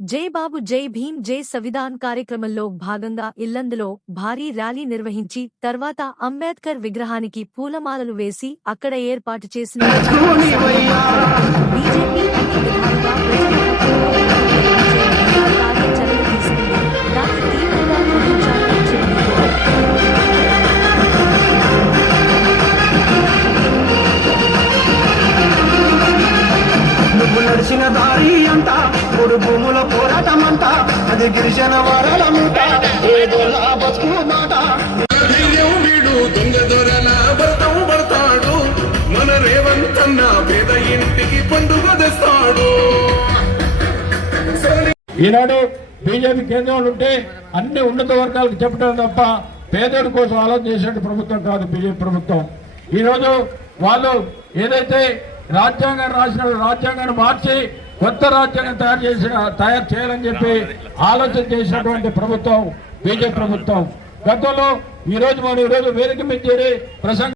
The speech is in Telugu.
జై బాబు జై భీమ్ జై సంవిధాన్ కార్యక్రమంలో భాగంగా ఇల్లందులో భారీ ర్యాలీ నిర్వహించి తర్వాత అంబేద్కర్ విగ్రహానికి పూలమాలలు వేసి అక్కడ ఏర్పాటు చేసిన బీజేపీ అన్ని విధాలుగా తీసుకుంది దాన్ని తీవ్రంగా ఖండించాలని చెప్పింది నువ్వు నడిచిన దారి అంతా మూడు భూముల పోరాటం అంతా అది గిరిజన వరలముట. ఏదో బతుకు మాట. వీడు దొంగ దొరల పడతాడు మన రేవంతన్న పేద ఇంటికి పండుగ తెస్తాడు. ఈనాడు బీజేపీ కేంద్రంలో ఉంటే అన్ని ఉన్నత వర్గాలకు చెప్పడం తప్ప పేదోడి కోసం ఆలోచన చేసే ప్రభుత్వం కాదు బీజేపీ ప్రభుత్వం. ఈరోజు వాళ్ళు ఏదైతే రాజ్యాంగాన్ని రాసిన రాజ్యాంగాన్ని మార్చి కొత్త రాజ్యాంగం తయారు చేసి తయారు చేయాలని చెప్పి ఆలోచన చేసినటువంటి ప్రభుత్వం బీజేపీ ప్రభుత్వం. గతంలో ఈ రోజు మనం ఈ రోజు వేదిక మీద చేరి ప్రసంగ